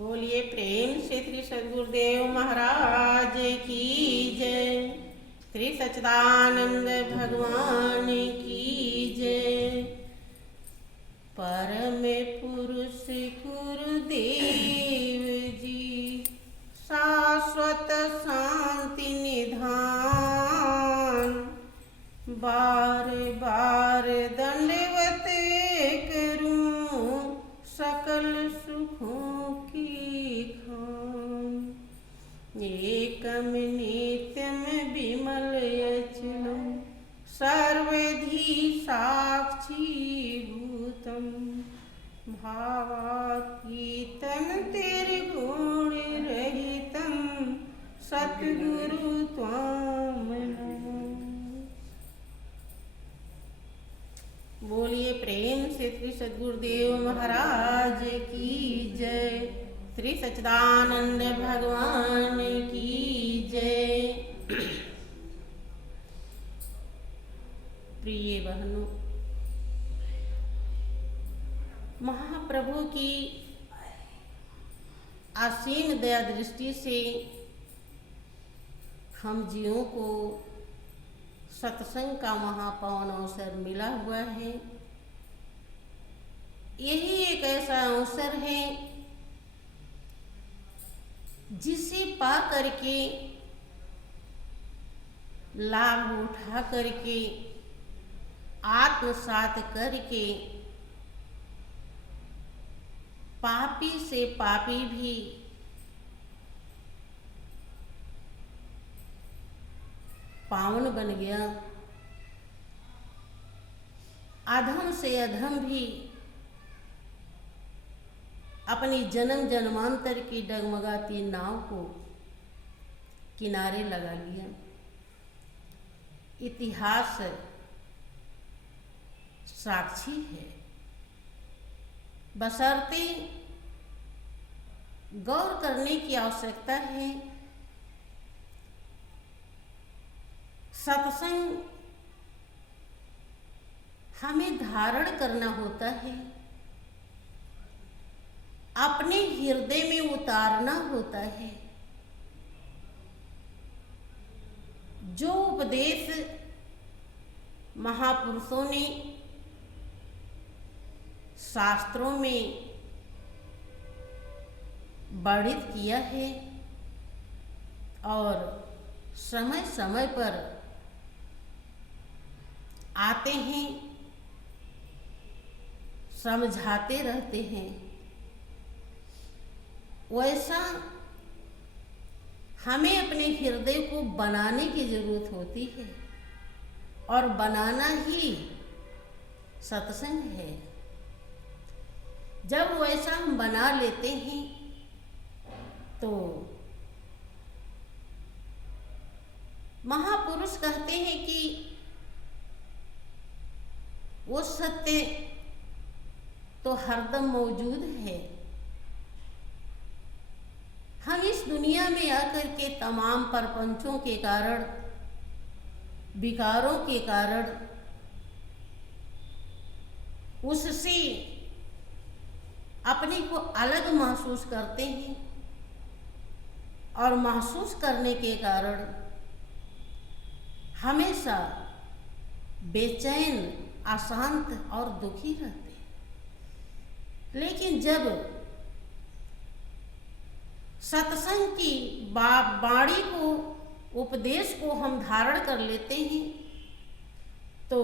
बोलिए प्रेम से श्री सद्गुरुदेव महाराज की जय। श्री सच्चिदानंद भगवान की जय। परम पुरुष गुरुदेव जी शाश्वत शांति निधान, बार बार दंडवत करूं सकल सुखों की खान। एकम नित्यम विमल अचलम सर्वधि साक्षी भूतम, भावातीतं निर्गुण रहितं सद्गुरु त्वां नमः। बोलिए प्रेम से श्री सद्गुरुदेव महाराज की जय। श्री सच्चिदानंद भगवान की जय। प्रिय बहनों, महाप्रभु की असीम दया दृष्टि से हम जीवों को सत्संग का महापावन अवसर मिला हुआ है। यही एक ऐसा अवसर है जिसे पा करके, लाभ उठा करके, आत्मसात करके पापी से पापी भी पावन बन गया, अधम से अधम भी अपनी जन्म जन्मांतर की डगमगाती नाव को किनारे लगा लिया। इतिहास साक्षी है। बशर्ते गौर करने की आवश्यकता है। सत्संग हमें धारण करना होता है, अपने हृदय में उतारना होता है। जो उपदेश महापुरुषों ने शास्त्रों में वर्णित किया है और समय समय पर आते हैं, समझाते रहते हैं, वैसा हमें अपने हृदय को बनाने की जरूरत होती है और बनाना ही सत्संग है। जब वैसा हम बना लेते हैं तो महापुरुष कहते हैं कि वो सत्य तो हरदम मौजूद है। हम इस दुनिया में आकर के तमाम प्रपंचों के कारण, विकारों के कारण उससे अपने को अलग महसूस करते हैं और महसूस करने के कारण हमेशा बेचैन, अशांत और दुखी रहते हैं। लेकिन जब सत्संग की वाणी को, उपदेश को हम धारण कर लेते हैं तो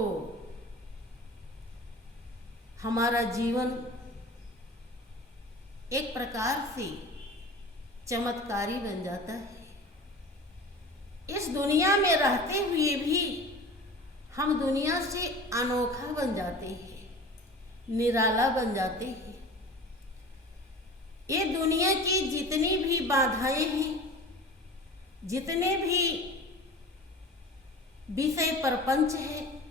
हमारा जीवन एक प्रकार से चमत्कारी बन जाता है। इस दुनिया में रहते हुए भी हम दुनिया से अनोखा बन जाते हैं, निराला बन जाते हैं। ये दुनिया की जितनी भी बाधाएं हैं, जितने भी विषय प्रपंच है,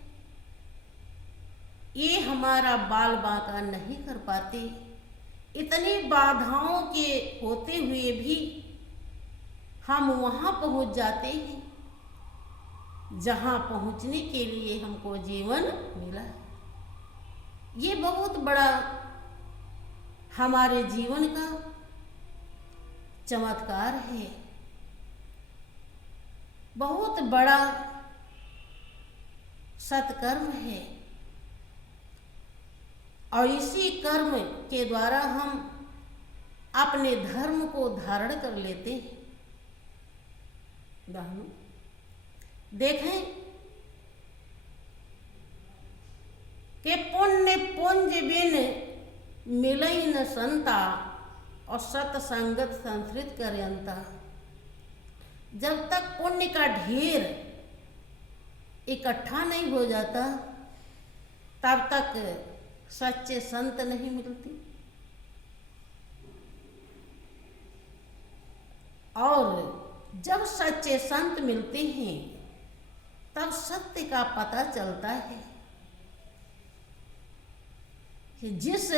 ये हमारा बाल बांका नहीं कर पाते। इतनी बाधाओं के होते हुए भी हम वहाँ पहुँच जाते हैं जहाँ पहुँचने के लिए हमको जीवन मिला है। ये बहुत बड़ा हमारे जीवन का चमत्कार है, बहुत बड़ा सत्कर्म है। और इसी कर्म के द्वारा हम अपने धर्म को धारण कर लेते हैं। बहनों, देखें कि पुण्य पुंज बिन मिलई न संता, और सत्संगत संस्कृत करयंता। जब तक पुण्य का ढेर इकट्ठा नहीं हो जाता, तब तक सच्चे संत नहीं मिलते। और जब सच्चे संत मिलते हैं, तब सत्य का पता चलता है कि जिस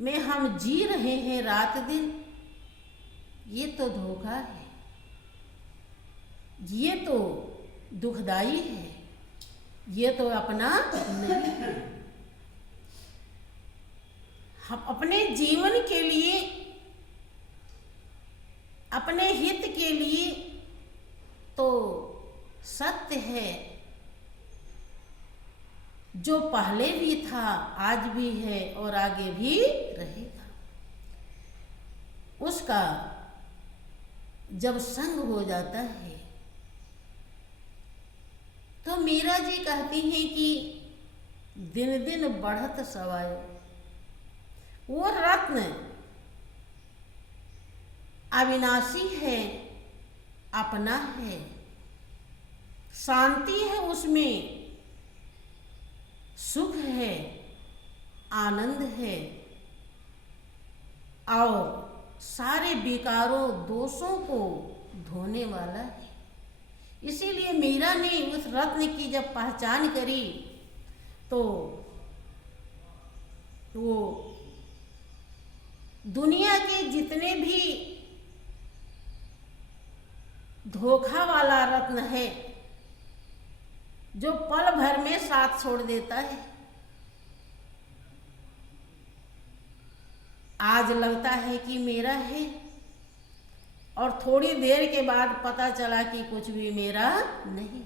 में हम जी रहे हैं रात दिन, ये तो धोखा है, ये तो दुखदाई है, ये तो अपना नहीं है। हम अपने जीवन के लिए, अपने हित के लिए तो सत्य है, जो पहले भी था, आज भी है और आगे भी रहेगा। उसका जब संग हो जाता है, तो मीरा जी कहती हैं कि दिन दिन बढ़त सवायो। वो रत्न अविनाशी है, अपना है, शांति है, उसमें सुख है, आनंद है, और सारे विकारों दोषों को धोने वाला है। इसीलिए मीरा ने उस रत्न की जब पहचान करी, तो वो दुनिया के जितने भी धोखा वाला रत्न है, जो पल भर में साथ छोड़ देता है, आज लगता है कि मेरा है, और थोड़ी देर के बाद पता चला कि कुछ भी मेरा नहीं।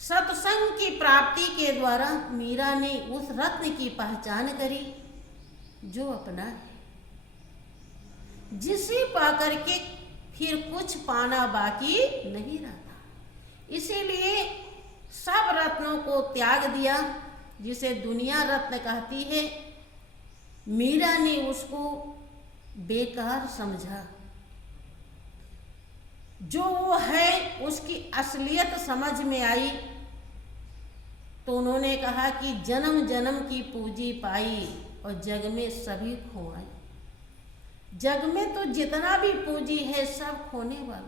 सत्संग की प्राप्ति के द्वारा मीरा ने उस रत्न की पहचान करी, जो अपना है, जिसे पाकर के फिर कुछ पाना बाकी नहीं रहता। इसीलिए सब रत्नों को त्याग दिया, जिसे दुनिया रत्न कहती है। मीरा ने उसको बेकार समझा। जो वो है उसकी असलियत समझ में आई, तो उन्होंने कहा कि जन्म जन्म की पूंजी पाई और जग में सभी खोए। जग में तो जितना भी पूंजी है सब खोने वाला है,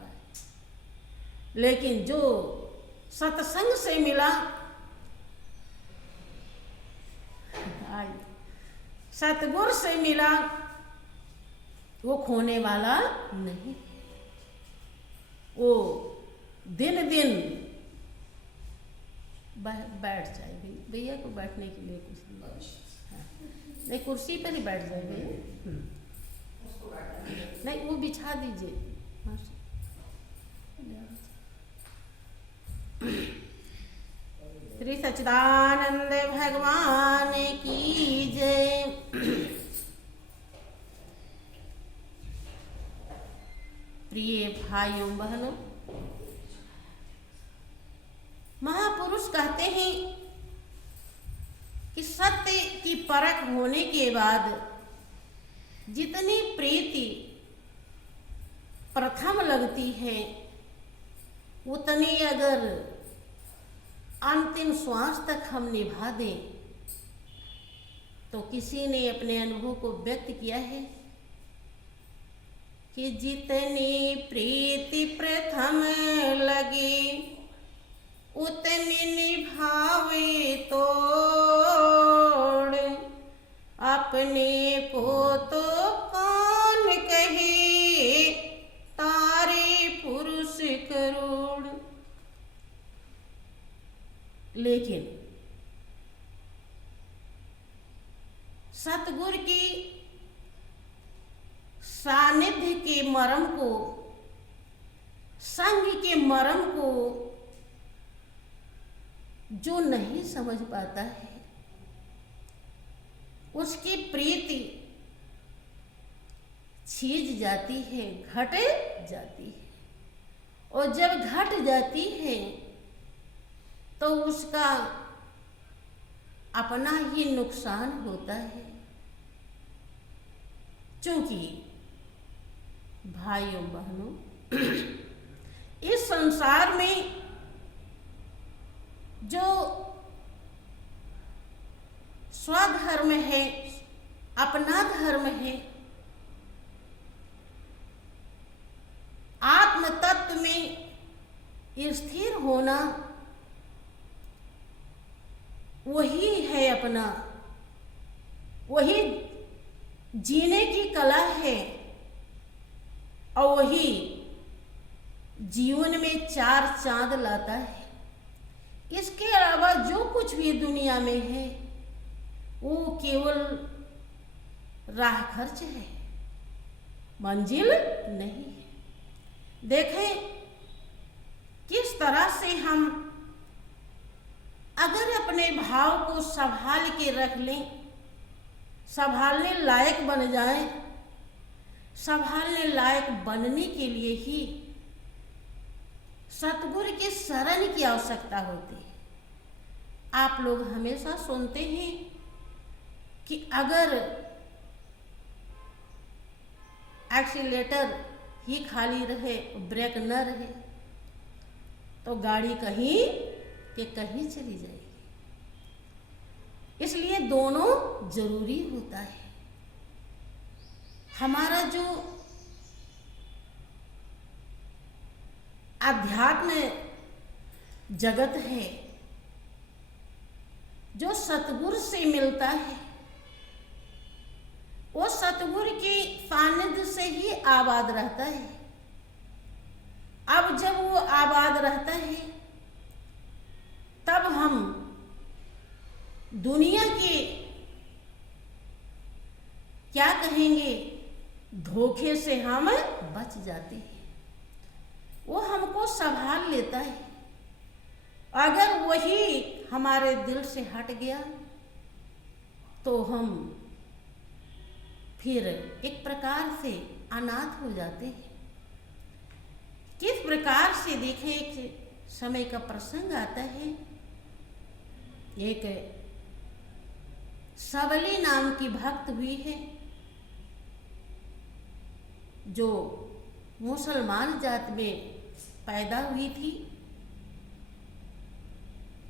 लेकिन जो सत्संग से मिला, सतगुरु से मिला, वो खोने वाला नहीं। वो दिन दिन बैठ जाए भैया को बैठने के लिए कुछ नहीं, नहीं कुर्सी पर ही बैठ जाए भैया, नहीं वो बिछा दीजिए। श्री सच्चिदानंद भगवान की जय। प्रिय भाइयों बहनों, महापुरुष कहते हैं कि सत्य की परख होने के बाद जितनी प्रीति प्रथम लगती है, उतनी अगर अंतिम श्वास तक हम निभा दें, तो किसी ने अपने अनुभव को व्यक्त किया है कि जितनी प्रीति प्रथम लगे, उतनी निभावे तोड़, अपने को तो कौन कहे, तारे पुरुष करोड़। लेकिन सतगुरु की सानिध्य के मर्म को, संग के मर्म को जो नहीं समझ पाता है, उसकी प्रीति छीज जाती है, घट जाती है। और जब घट जाती है तो उसका अपना ही नुकसान होता है। क्योंकि भाइयों बहनों, इस संसार में जो स्वधर्म है, अपना धर्म है, आत्म तत्व में स्थिर होना, वही है अपना, वही जीने की कला है, और वही जीवन में चार चांद लाता है। इसके अलावा जो कुछ भी दुनिया में है वो केवल राह खर्च है, मंजिल नहीं है। देखें किस तरह से हम अगर अपने भाव को संभाल के रख लें, संभालने लायक बन जाएं, संभालने लायक बनने के लिए ही सतगुरु की शरण की आवश्यकता होती है। आप लोग हमेशा सुनते हैं कि अगर एक्सीलेटर ही खाली रहे, ब्रेक न रहे, तो गाड़ी कहीं के कहीं चली जाएगी। इसलिए दोनों जरूरी होता है। हमारा जो अध्यात्म जगत है, जो सतगुरु से मिलता है, वो सतगुरु की सानिध्य से ही आबाद रहता है। अब जब वो आबाद रहता है तब हम दुनिया के क्या कहेंगे धोखे से हम बच जाते हैं। वो हमको संभाल लेता है। अगर वही हमारे दिल से हट गया तो हम फिर एक प्रकार से अनाथ हो जाते हैं। किस प्रकार से देखें, एक समय का प्रसंग आता है, एक सबली नाम की भक्त हुई है जो मुसलमान जात में पैदा हुई थी,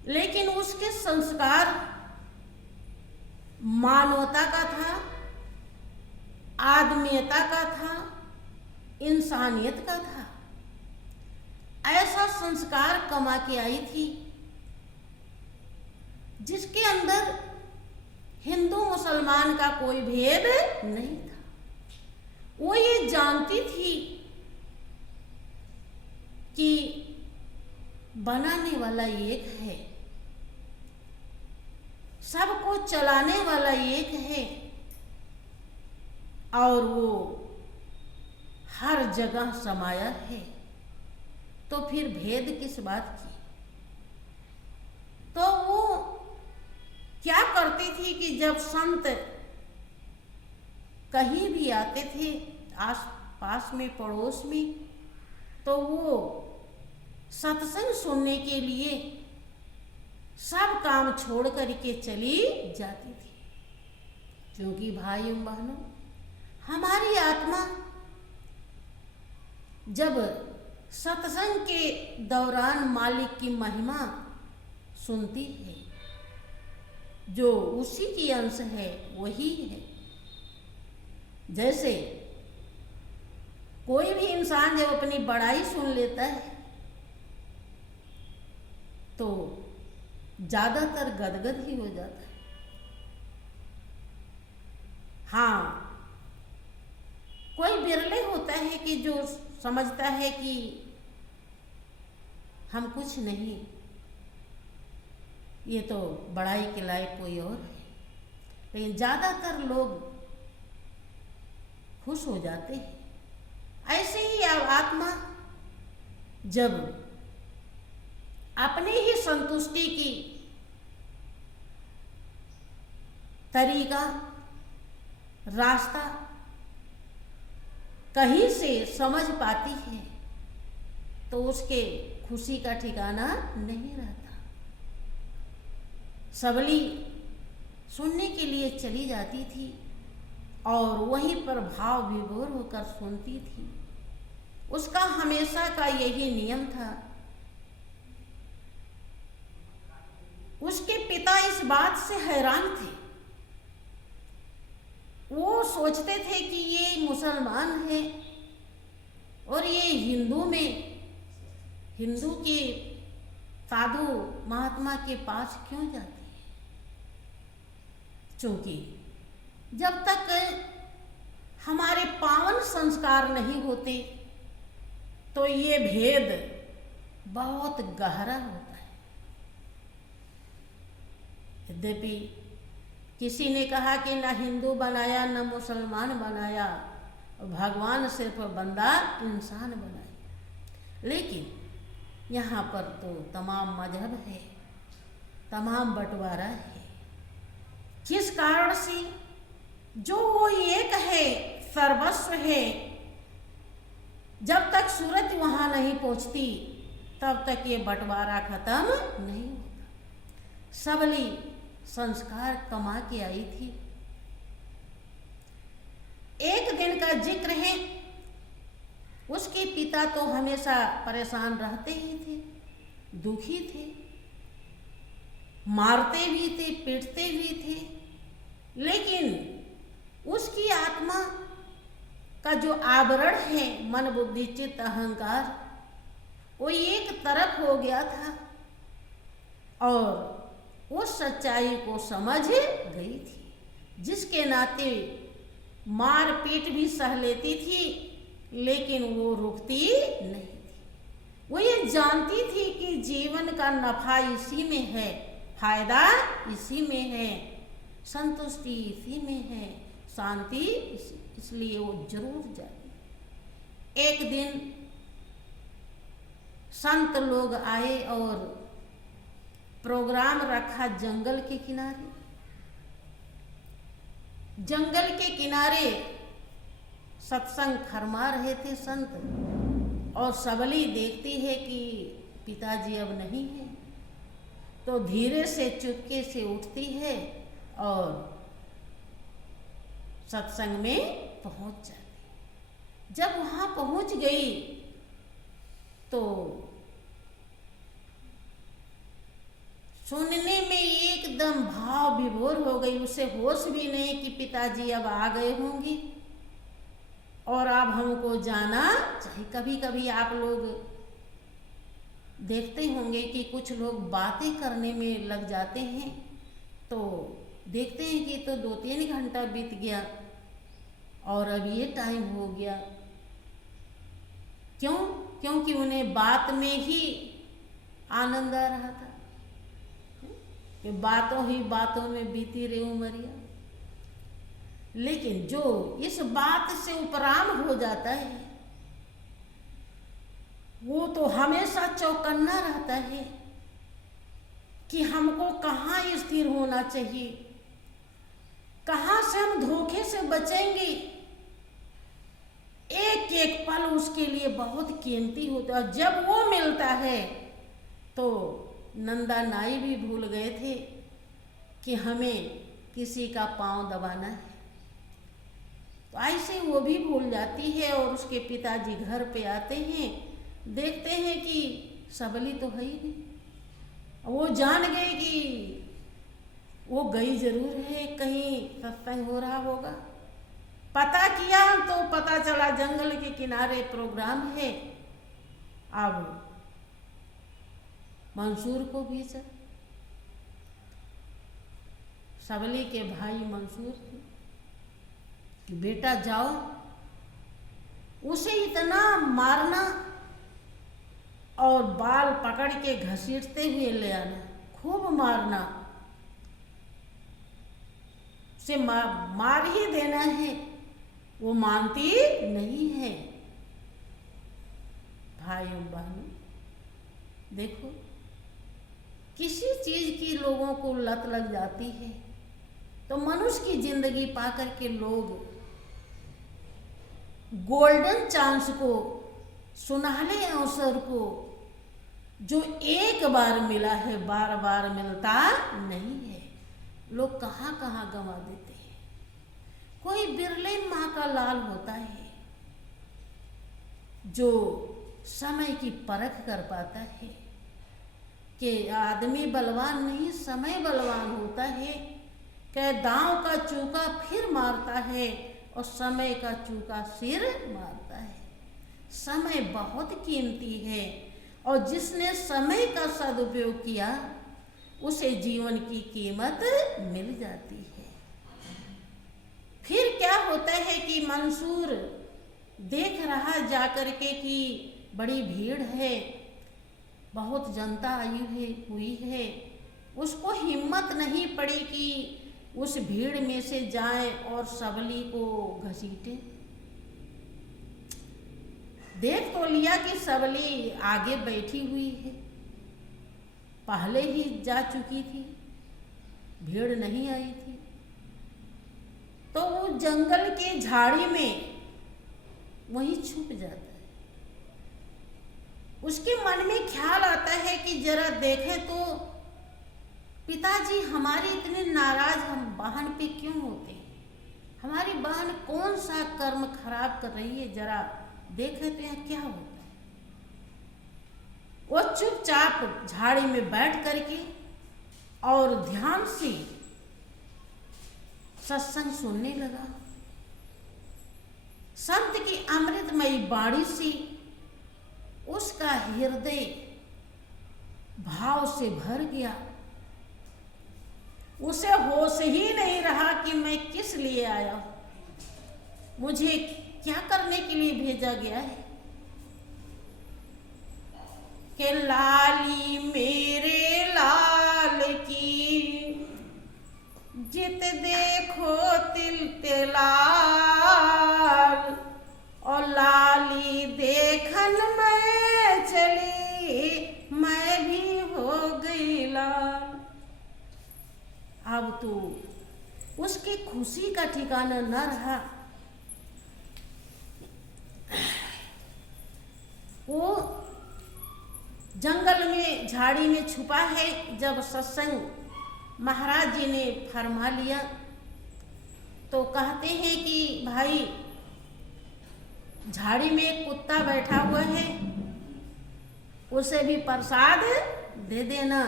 लेकिन उसके संस्कार मानवता का था, आदमीयता का था, इंसानियत का था। ऐसा संस्कार कमा के आई थी जिसके अंदर हिंदू मुसलमान का कोई भेद नहीं था। वो ये जानती थी कि बनाने वाला एक है, सबको चलाने वाला एक है, और वो हर जगह समाया है। तो फिर भेद किस बात की? तो वो क्या करती थी कि जब संत कहीं भी आते थे आस पास में, पड़ोस में, तो वो सत्संग सुनने के लिए सब काम छोड़ करके चली जाती थी। क्योंकि भाइयों बहनों, हमारी आत्मा जब सत्संग के दौरान मालिक की महिमा सुनती है, जो उसी की अंश है वही है। जैसे कोई भी इंसान जब अपनी बड़ाई सुन लेता है तो ज्यादातर गदगद ही हो जाता है। हाँ, कोई बिरले होता है कि जो समझता है कि हम कुछ नहीं, ये तो बड़ाई के लायक कोई और है। लेकिन ज्यादातर लोग खुश हो जाते हैं। ऐसे ही अब आत्मा जब अपने ही संतुष्टि की तरीका, रास्ता कहीं से समझ पाती है तो उसके खुशी का ठिकाना नहीं रहता। सबली सुनने के लिए चली जाती थी और वहीं पर भाव विभोर होकर सुनती थी। उसका हमेशा का यही नियम था। उसके पिता इस बात से हैरान थे। वो सोचते थे कि ये मुसलमान है और ये हिंदू के साधु महात्मा के पास क्यों जाते हैं, क्योंकि जब तक हमारे पावन संस्कार नहीं होते तो ये भेद बहुत गहरा होता है। यद्यपि किसी ने कहा कि न हिंदू बनाया न मुसलमान बनाया, भगवान सिर्फ बंदा इंसान बनाया। लेकिन यहाँ पर तो तमाम मजहब है, तमाम बंटवारा है। किस कारण से? जो वो एक है, सर्वस्व है, जब तक सूरज वहाँ नहीं पहुँचती तब तक ये बंटवारा खत्म नहीं होता। सबली संस्कार कमा के आई थी। एक दिन का जिक्र है, उसके पिता तो हमेशा परेशान रहते ही थे, दुखी थे, मारते भी थे, पीटते भी थे, लेकिन उसकी आत्मा का जो आवरण है, मन बुद्धि चित्त अहंकार, वो एक तरफ हो गया था और उस सच्चाई को समझ गई थी, जिसके नाते मार पीट भी सह लेती थी लेकिन वो रुकती नहीं थी। वो ये जानती थी कि जीवन का नफा इसी में है, फायदा इसी में है, संतुष्टि इसी में है, शांति इसलिए वो जरूर जाती। एक दिन संत लोग आए और प्रोग्राम रखा जंगल के किनारे। जंगल के किनारे सत्संग फरमा रहे थे संत, और सबली देखती है कि पिताजी अब नहीं है, तो धीरे से चुपके से उठती है और सत्संग में पहुंच जाती। जब वहां पहुंच गई तो सुनने में एकदम भाव विभोर हो गई। उसे होश भी नहीं कि पिताजी अब आ गए होंगे और अब हमको जाना चाहिए। कभी कभी आप लोग देखते होंगे कि कुछ लोग बातें करने में लग जाते हैं, तो देखते हैं कि तो 2-3 घंटा बीत गया और अब ये टाइम हो गया। क्यों? क्योंकि उन्हें बात में ही आनंद आ रहा था कि बातों ही बातों में बीती रही उमरिया। लेकिन जो इस बात से उपराम हो जाता है वो तो हमेशा चौकन्ना रहता है कि हमको कहाँ स्थिर होना चाहिए, कहाँ से हम धोखे से बचेंगे। एक एक पल उसके लिए बहुत कीमती होता है। और जब वो मिलता है तो नंदा नाई भी भूल गए थे कि हमें किसी का पांव दबाना है, तो ऐसे वो भी भूल जाती है। और उसके पिताजी घर पे आते हैं, देखते हैं कि सबली तो है ही नहीं। वो जान गए कि वो गई जरूर है, कहीं सत्संग हो रहा होगा। पता किया तो पता चला जंगल के किनारे प्रोग्राम है। अब मंसूर को भेजा, सबली के भाई मंसूर थे कि बेटा जाओ, उसे इतना मारना और बाल पकड़ के घसीटते हुए ले आना, खूब मारना, उसे मार ही देना है। वो मानती नहीं है। भाइयों बहनों, देखो किसी चीज की लोगों को लत लग जाती है तो मनुष्य की जिंदगी पाकर के लोग गोल्डन चांस को, सुनहले अवसर को जो एक बार मिला है बार बार मिलता नहीं है, लोग कहाँ कहाँ गंवा देते हैं। कोई बिरले माँ का लाल होता है जो समय की परख कर पाता है कि आदमी बलवान नहीं, समय बलवान होता है। कि दांव का चूका फिर मारता है और समय का चूका सिर मारता है। समय बहुत कीमती है और जिसने समय का सदुपयोग किया उसे जीवन की कीमत मिल जाती है। फिर क्या होता है कि मंसूर देख रहा जाकर के कि बड़ी भीड़ है, बहुत जनता आई हुई है, उसको हिम्मत नहीं पड़ी कि उस भीड़ में से जाए और सबली को घसीटे। देख तो लिया कि सबली आगे बैठी हुई है, पहले ही जा चुकी थी, भीड़ नहीं आई थी। तो वो जंगल के झाड़ी में वहीं छुप जाता है। उसके मन में ख्याल आता है कि जरा देखें तो पिताजी हमारे इतने नाराज हम बहन पे क्यों होते हैं, हमारी बहन कौन सा कर्म खराब कर रही है, जरा देखें तो यहाँ क्या होता है। वो चुपचाप झाड़ी में बैठ करके और ध्यान से सत्संग सुनने लगा। संत की अमृतमयी वाणी से उसका हृदय भाव से भर गया। उसे होश ही नहीं रहा कि मैं किस लिए आया हूं, मुझे क्या करने के लिए भेजा गया है। कि लाली मेरे लाल की जित देखो तिल तिलाल, और लाली देखन मैं चली मैं भी हो गई लाल। अब तो उसकी खुशी का ठिकाना न रहा। वो जंगल में झाड़ी में छुपा है। जब सत्संग महाराज जी ने फरमा लिया तो कहते हैं कि भाई झाड़ी में एक कुत्ता बैठा हुआ है, उसे भी प्रसाद दे देना।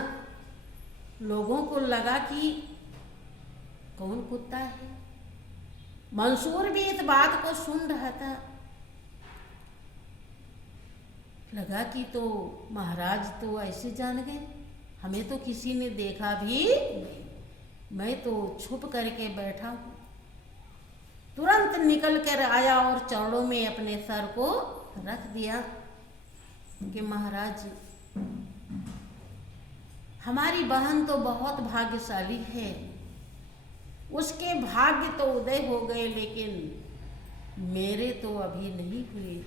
लोगों को लगा कि कौन कुत्ता है। मंसूर भी इस बात को सुन रहा था। लगा कि तो महाराज तो ऐसे जान गए, हमें तो किसी ने देखा भी नहीं, मैं तो छुप करके बैठा हूँ। तुरंत निकल कर आया और चरणों में अपने सर को रख दिया कि महाराज हमारी बहन तो बहुत भाग्यशाली है, उसके भाग्य तो उदय हो गए लेकिन मेरे तो अभी नहीं हुए।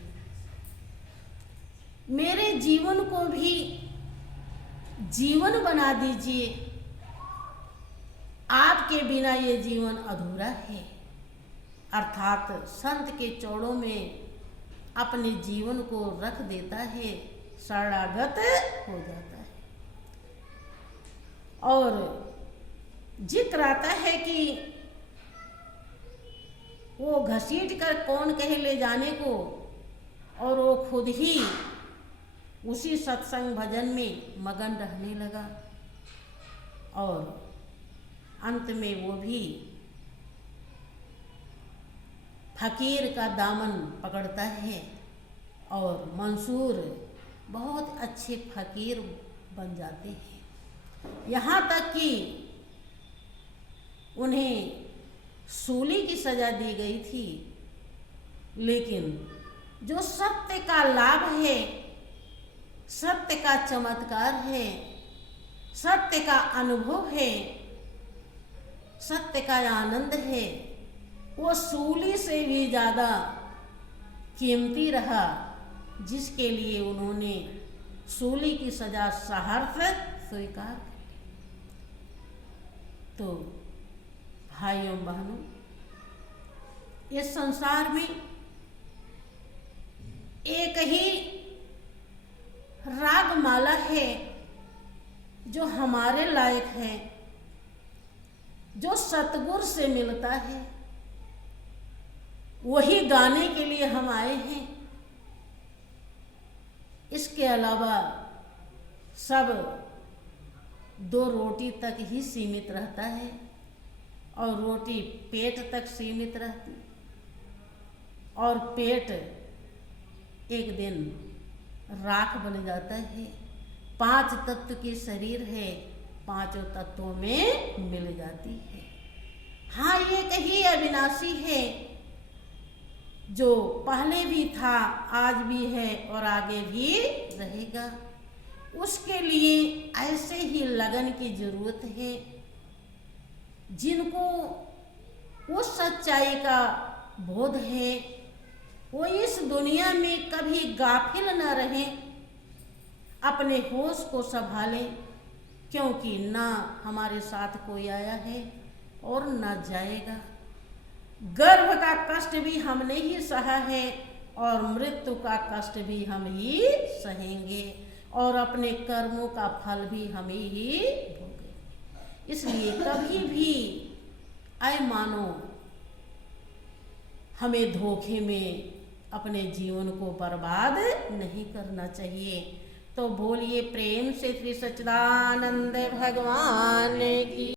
मेरे जीवन को भी जीवन बना दीजिए, आपके बिना ये जीवन अधूरा है। अर्थात संत के चरणों में अपने जीवन को रख देता है, शरणागत हो जाता है। और जिक्र आता है कि वो घसीट कर कौन कहे ले जाने को, और वो खुद ही उसी सत्संग भजन में मगन रहने लगा। और अंत में वो भी फकीर का दामन पकड़ता है और मंसूर बहुत अच्छे फकीर बन जाते हैं। यहाँ तक कि उन्हें सूली की सजा दी गई थी, लेकिन जो सत्य का लाभ है, सत्य का चमत्कार है, सत्य का अनुभव है, सत्य का आनंद है, वो सूली से भी ज़्यादा कीमती रहा, जिसके लिए उन्होंने सूली की सजा सहर्ष स्वीकार की। तो भाइयों बहनों, इस संसार में एक ही रागमाला है जो हमारे लायक है, जो सतगुर से मिलता है, वही गाने के लिए हम आए हैं। इसके अलावा सब 2 रोटी तक ही सीमित रहता है, और रोटी पेट तक सीमित रहती, और पेट एक दिन राख बन जाता है। 5 तत्व की शरीर है, 5 तत्वों में मिल जाती है। हाँ, ये कही अविनाशी है, जो पहले भी था, आज भी है और आगे भी रहेगा। उसके लिए ऐसे ही लगन की जरूरत है। जिनको उस सच्चाई का बोध है, वो इस दुनिया में कभी गाफिल न रहें, अपने होश को संभालें, क्योंकि ना हमारे साथ कोई आया है और ना जाएगा। गर्भ का कष्ट भी हमने ही सहा है, और मृत्यु का कष्ट भी हम ही सहेंगे, और अपने कर्मों का फल भी हम ही भोगेंगे। इसलिए कभी भी आए मानो हमें धोखे में अपने जीवन को बर्बाद नहीं करना चाहिए। तो बोलिए प्रेम से श्री सच्चिदानंद भगवान की।